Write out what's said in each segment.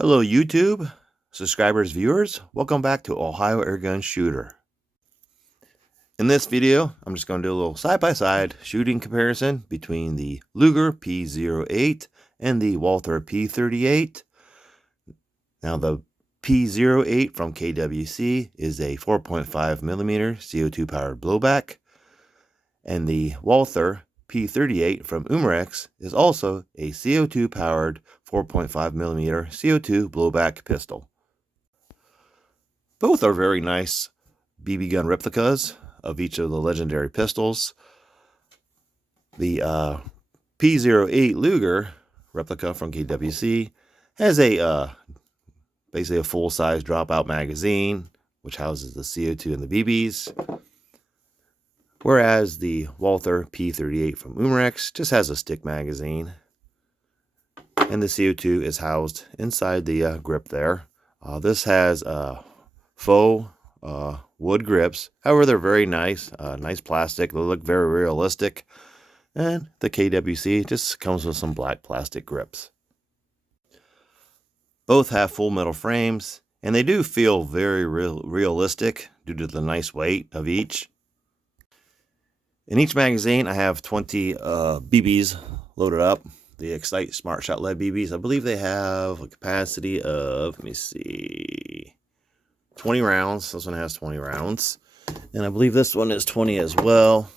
Hello YouTube, subscribers, viewers. Welcome back to Ohio Airgun Shooter. In this video, I'm just going to do a little side-by-side shooting comparison between the Luger P08 and the Walther P38. Now the P08 from KWC is a 4.5mm CO2 powered blowback, and the Walther P38 from Umarex is also a CO2 powered 4.5mm CO2 blowback pistol. Both are very nice BB gun replicas of each of the legendary pistols. The P08 Luger replica from KWC has a basically a full-size dropout magazine, which houses the CO2 and the BBs. Whereas the Walther P38 from Umarex just has a stick magazine, and the CO2 is housed inside the grip there. This has faux wood grips. However, they're very nice, nice plastic. They look very realistic, and the KWC just comes with some black plastic grips. Both have full metal frames, and they do feel very realistic due to the nice weight of each. In each magazine, I have 20 BBs loaded up. The Excite Smart Shot lead BBs. I believe they have a capacity of, let me see, 20 rounds. This one has 20 rounds. And I believe this one is 20 as well.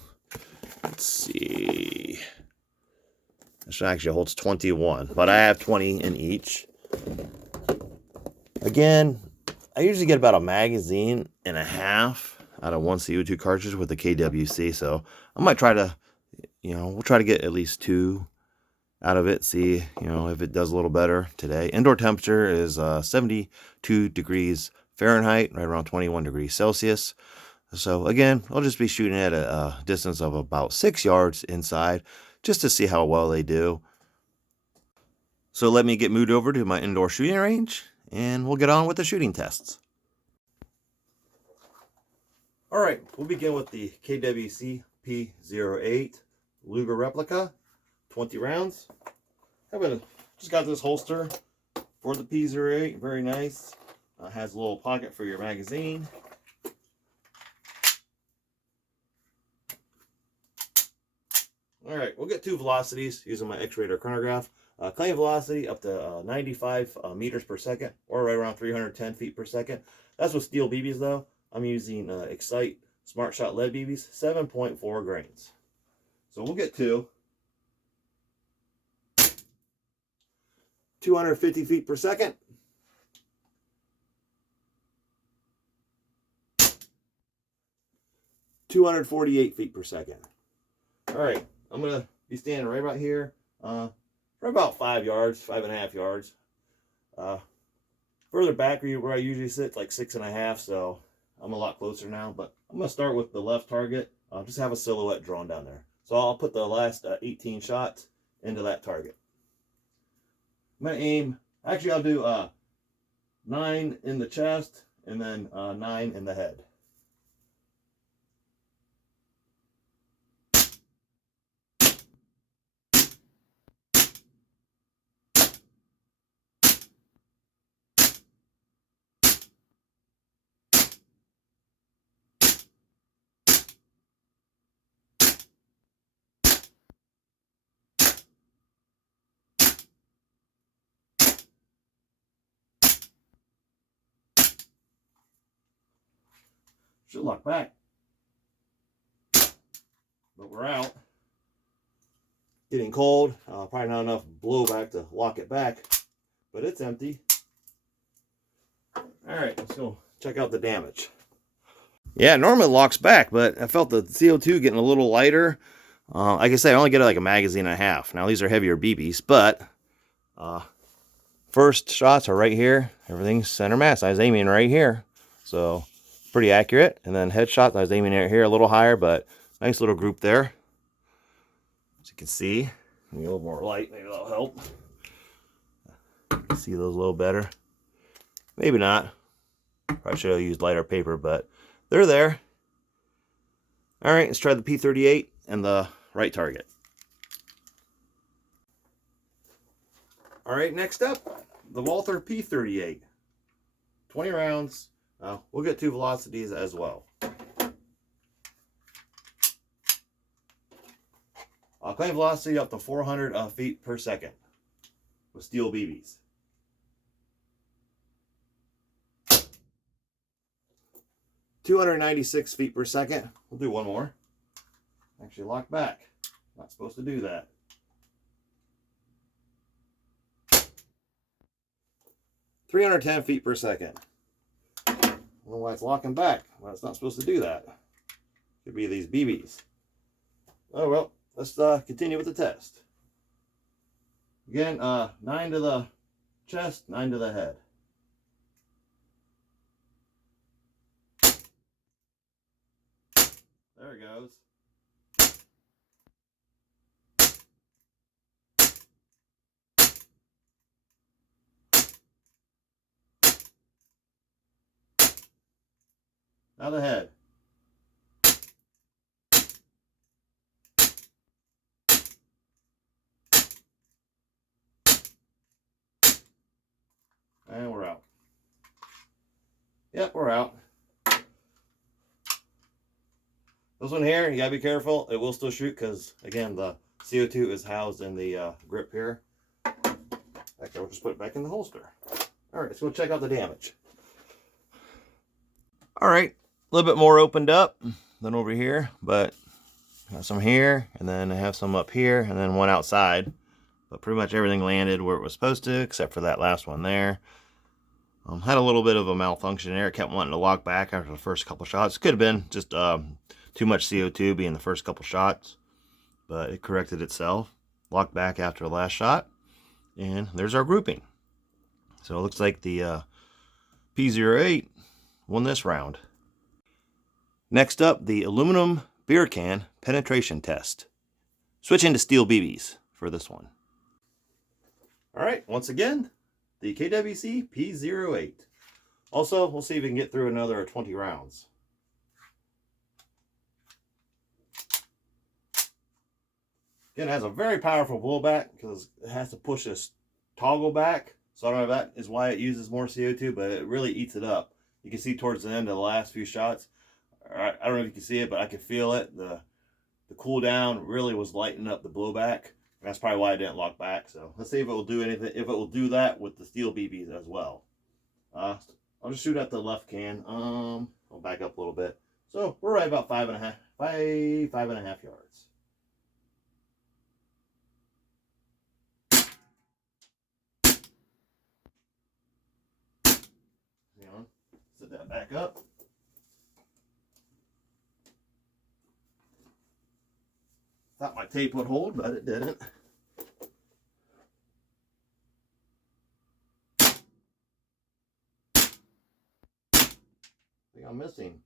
Let's see. This actually holds 21, but I have 20 in each. Again, I usually get about a magazine and a half out of one CO2 cartridge with the KWC, so I might try to, we'll try to get at least 2 out of it, see, if it does a little better today. Indoor temperature is 72 degrees Fahrenheit, right around 21 degrees Celsius. So again, I'll just be shooting at a distance of about 6 yards inside, just to see how well they do. So let me get moved over to my indoor shooting range, and we'll get on with the shooting tests. All right, we'll begin with the KWC P08 Luger replica, 20 rounds. Just got this holster for the P08, very nice. Has a little pocket for your magazine. All right, we'll get 2 velocities using my X-rated chronograph. Claim velocity up to 95 meters per second, or right around 310 feet per second. That's with steel BBs though. I'm using Excite Smart Shot lead BBs, 7.4 grains. So we'll get 2. 250 feet per second. 248 feet per second. All right, I'm going to be standing right about here, for about 5 yards, 5.5 yards. Further back where I usually sit, like 6.5, so I'm a lot closer now, but I'm going to start with the left target. I'll just have a silhouette drawn down there. So I'll put the last 18 shots into that target. I'm going to aim, actually I'll do 9 in the chest and then 9 in the head. Should lock back, but we're out. Getting cold, probably not enough blowback to lock it back, but it's empty. All right, let's go check out the damage. Yeah, normally it locks back, but I felt the CO2 getting a little lighter. Like I said, I only get like a magazine and a half. Now these are heavier BBs, but first shots are right here. Everything's center mass. I was aiming right here, so pretty accurate. And then headshot, I was aiming right here a little higher, but nice little group there. As you can see, maybe a little more light, maybe that'll help. See those a little better. Maybe not. Probably should have used lighter paper, but they're there. All right, let's try the P38 and the right target. All right, next up, the Walther P38. 20 rounds. We'll get 2 velocities as well. Claim velocity up to 400 feet per second with steel BBs. (296 feet per second). We'll do one more. Actually, lock back. Not supposed to do that. (310 feet per second). I don't know why it's locking back. Well, it's not supposed to do that. Could be these BBs. Oh well, let's continue with the test. Again, 9 to the chest, 9 to the head. There it goes. Now the head. And we're out. Yep, we're out. This one here, you gotta be careful. It will still shoot because, again, the CO2 is housed in the grip here. Actually, we'll just put it back in the holster. All right, let's go check out the damage. All right, a little bit more opened up than over here, but I got some here, and then I have some up here, and then one outside. But pretty much everything landed where it was supposed to, except for that last one there. Had a little bit of a malfunction there. It kept wanting to lock back after the first couple shots. Could have been just too much CO2 being the first couple shots, but it corrected itself. Locked back after the last shot, and there's our grouping. So it looks like the P08 won this round. Next up, the aluminum beer can penetration test. Switch into steel BBs for this one. All right, once again, the KWC P08. Also, we'll see if we can get through another 20 rounds. Again, it has a very powerful blowback because it has to push this toggle back. So I don't know if that is why it uses more CO2, but it really eats it up. You can see towards the end of the last few shots, I don't know if you can see it, but I could feel it. The cool down really was lighting up the blowback. And that's probably why I didn't lock back. So let's see if it will do anything, if it will do that with the steel BBs as well. I'll just shoot at the left can. I'll back up a little bit. So we're right about 5.5 yards. Set that back up. Thought my tape would hold, but it didn't. I think I'm missing.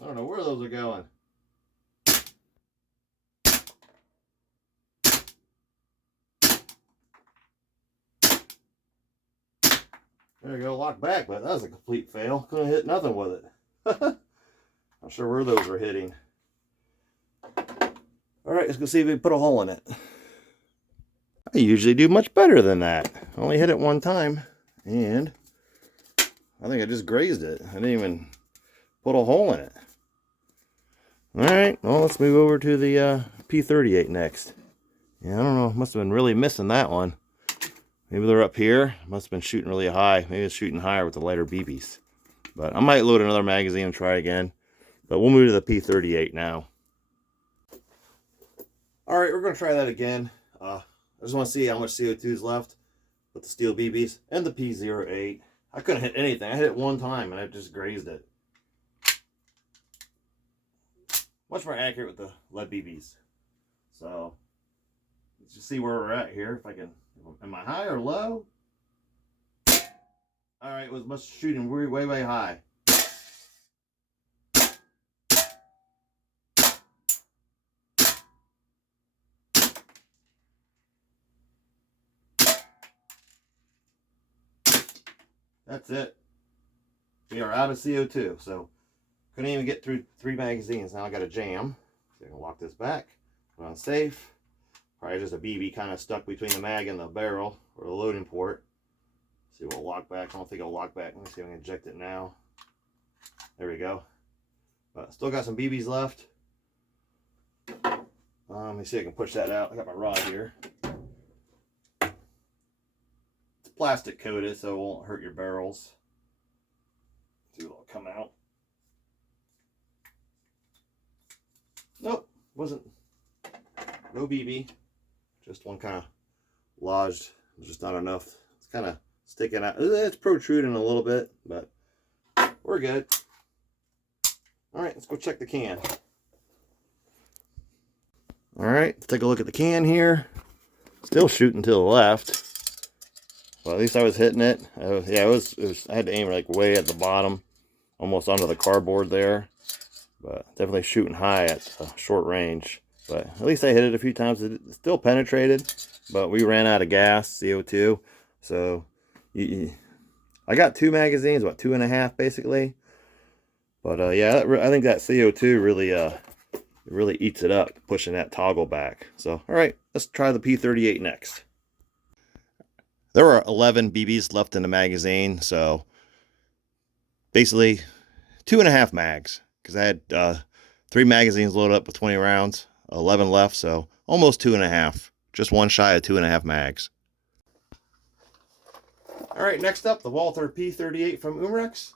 I don't know where those are going. There you go, locked back, but that was a complete fail. Couldn't hit nothing with it. Not sure where those were hitting. All right, let's go see if we can put a hole in it. I usually do much better than that. I only hit it one time, and I think I just grazed it. I didn't even put a hole in it. All right, well, let's move over to the P38 next. Yeah, I don't know, must have been really missing that one. Maybe they're up here. Must have been shooting really high. Maybe it's shooting higher with the lighter BBs. But I might load another magazine and try again. But we'll move to the P38 now. All right, we're going to try that again. I just want to see how much CO2 is left with the steel BBs and the P08. I couldn't hit anything. I hit it one time and I just grazed it. Much more accurate with the lead BBs. So let's just see where we're at here. If I can, am I high or low? All right, it was shooting way high. That's it. We are out of CO2, so Couldn't even get through 3 magazines. Now I got a jam. So I can lock this back, put on safe. Probably just a BB kind of stuck between the mag and the barrel or the loading port. See, we'll lock back. I don't think it'll lock back. Let me see if I can eject it now. There we go. But still got some BBs left. Let me see if I can push that out. I got my rod here. It's plastic coated, so it won't hurt your barrels. See what will come out. Nope, wasn't. No BB. Just one kind of lodged. Just not enough. It's kind of sticking out. It's protruding a little bit, but we're good. All right, let's go check the can. All right, let's take a look at the can here. Still shooting to the left. Well, at least I was hitting it. Yeah, it was. I had to aim like way at the bottom, almost onto the cardboard there. But definitely shooting high at short range. But at least I hit it a few times. It still penetrated, but we ran out of gas, CO2. So I got 2 magazines, what, 2.5 basically. But yeah, I think that CO2 really eats it up, pushing that toggle back. So all right, let's try the P38 next. There were 11 BBs left in the magazine, so basically 2.5 mags, because I had 3 magazines loaded up with 20 rounds, 11 left, so almost 2.5, just one shy of 2.5 mags. All right, next up, the Walther P38 from Umarex,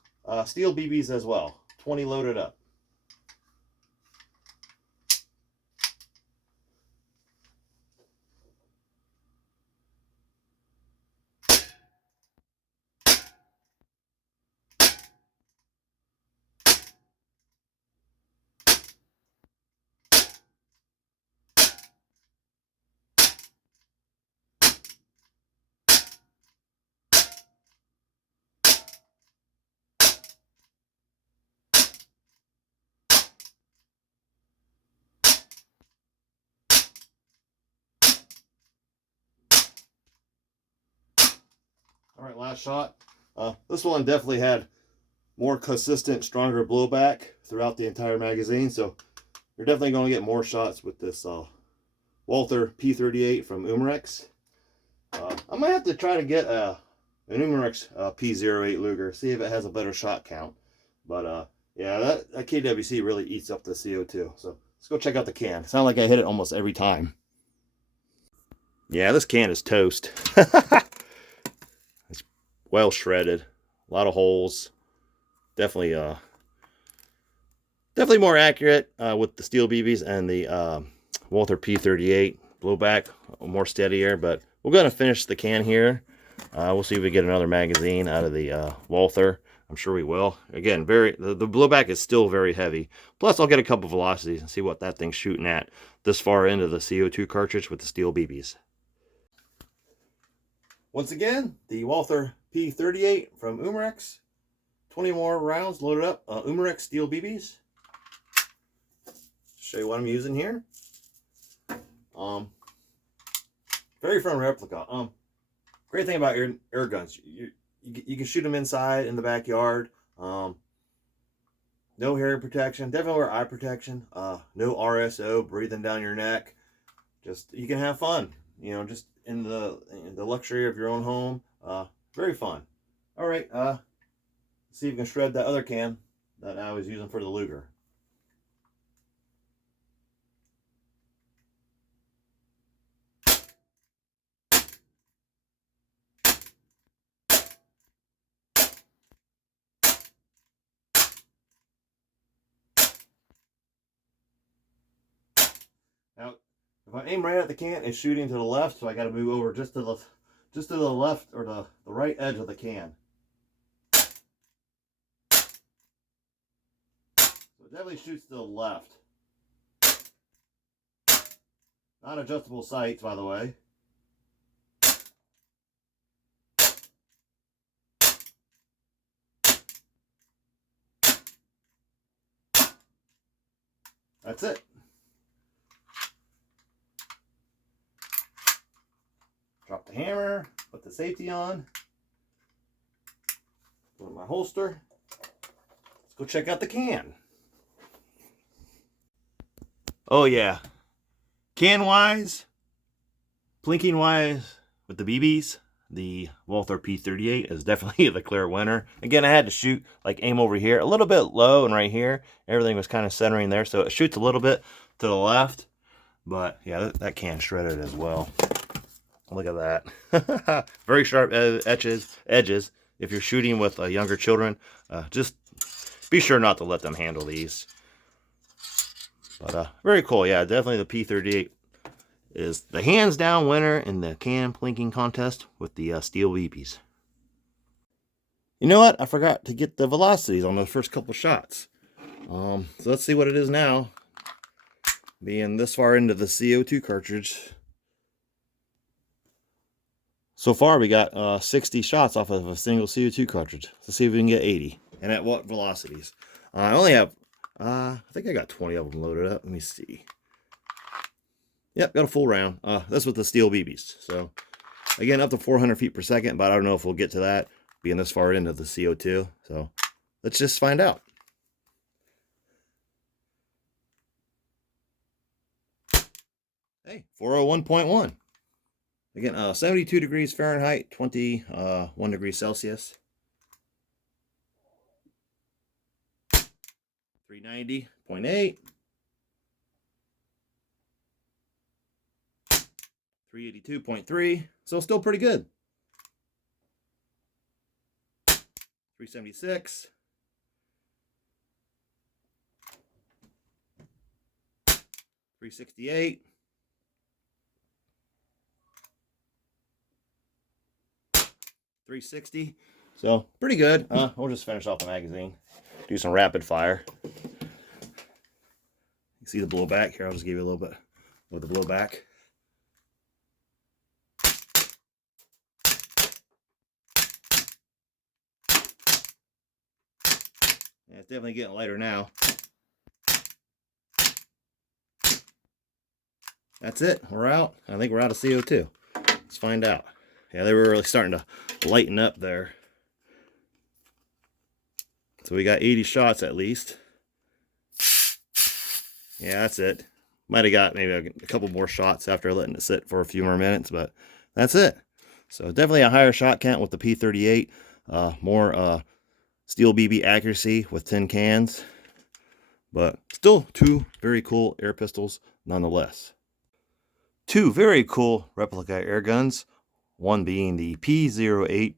steel BBs as well, 20 loaded up. All right, last shot. This one definitely had more consistent, stronger blowback throughout the entire magazine, so you're definitely going to get more shots with this Walther P38 from Umarex. I might have to try to get an Umarex P08 Luger, see if it has a better shot count. But yeah, that KWC really eats up the CO2. So let's go check out the can. Sound like I hit it almost every time. Yeah, this can is toast. It's well shredded, a lot of holes. Definitely more accurate with the steel BBs and the Walther P38 blowback, more steadier. But we're going to finish the can here. We'll see if we get another magazine out of the Walther. I'm sure we will. Again, the blowback is still very heavy. Plus, I'll get a couple velocities and see what that thing's shooting at this far into the CO2 cartridge with the steel BBs. Once again, the Walther P38 from Umarex. 20 more rounds loaded up. Umarex steel BBs. Show you what I'm using here. Very firm replica. Great thing about air guns, you can shoot them inside in the backyard. No hair protection. Definitely wear eye protection. No RSO breathing down your neck. Just you can have fun. You know, just in the luxury of your own home. Very fun. All right. See if we can shred that other can that I was using for the Luger. Now, if I aim right at the can, it's shooting to the left, so I got to move over just to the left or the right edge of the can. So it definitely shoots to the left. Not adjustable sights, by the way. That's it. Drop the hammer, put the safety on, put it in my holster. Let's go check out the can. Oh yeah, can wise, plinking wise with the BBs, the Walther P38 is definitely the clear winner. Again, I had to shoot, like aim over here a little bit low and right here. Everything was kind of centering there, so it shoots a little bit to the left. But yeah, that can shred it as well. Look at that. Very sharp edges. If you're shooting with younger children, just be sure not to let them handle these. But very cool. Yeah, definitely the P38 is the hands down winner in the can plinking contest with the steel BBs. You know what? I forgot to get the velocities on those first couple shots. So let's see what it is now. Being this far into the CO2 cartridge. So far we got 60 shots off of a single CO2 cartridge. Let's see if we can get 80. And at what velocities? I only have, I think I got 20 of them loaded up. Let me see. Yep, got a full round. That's with the steel BBs. So again, up to 400 feet per second, but I don't know if we'll get to that being this far into the CO2. So let's just find out. Hey, 401.1. Again, 72 degrees Fahrenheit, 21 degrees Celsius. 390.8. 382.3. So still pretty good. 376. 368. 360. So pretty good. We'll just finish off the magazine. Do some rapid fire. You see the blowback here? I'll just give you a little bit with the blowback. Yeah, it's definitely getting lighter now. That's it. We're out. I think we're out of CO2. Let's find out. Yeah, they were really starting to lighten up there. So we got 80 shots at least. Yeah, that's it. Might have got maybe a couple more shots after letting it sit for a few more minutes, but that's it. So definitely a higher shot count with the P38. More steel BB accuracy with 10 cans. But still two very cool air pistols nonetheless. Two very cool replica air guns. One being the P08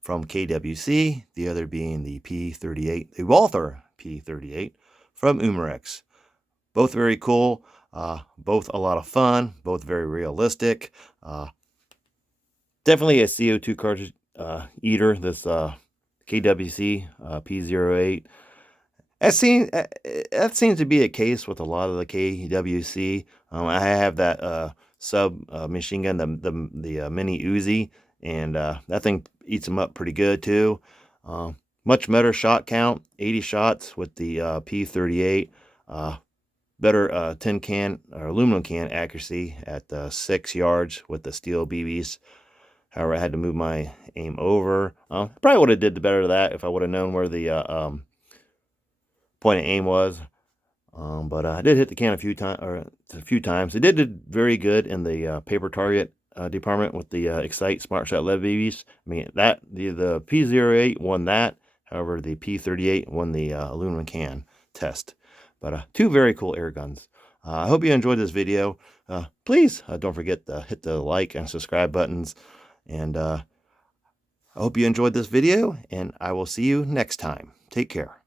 from KWC, the other being the P38, the Walther P38 from Umarex. Both very cool, both a lot of fun, both very realistic. Definitely a CO2 cartridge eater, this KWC P08. That seems to be a case with a lot of the KWC. I have that sub machine gun, the mini Uzi, and that thing eats them up pretty good too. Much better shot count, 80 shots with the P38. Better tin can or aluminum can accuracy at 6 yards with the steel BBs. However, I had to move my aim over. Probably would have did better to that if I would have known where the point of aim was. But I did hit the can a few times. It did very good in the paper target department with the Excite Smart Shot lead BBs. I mean, that the P08 won that. However, the P38 won the aluminum can test. But two very cool air guns. I hope you enjoyed this video. Please don't forget to hit the like and subscribe buttons. And I hope you enjoyed this video, and I will see you next time. Take care.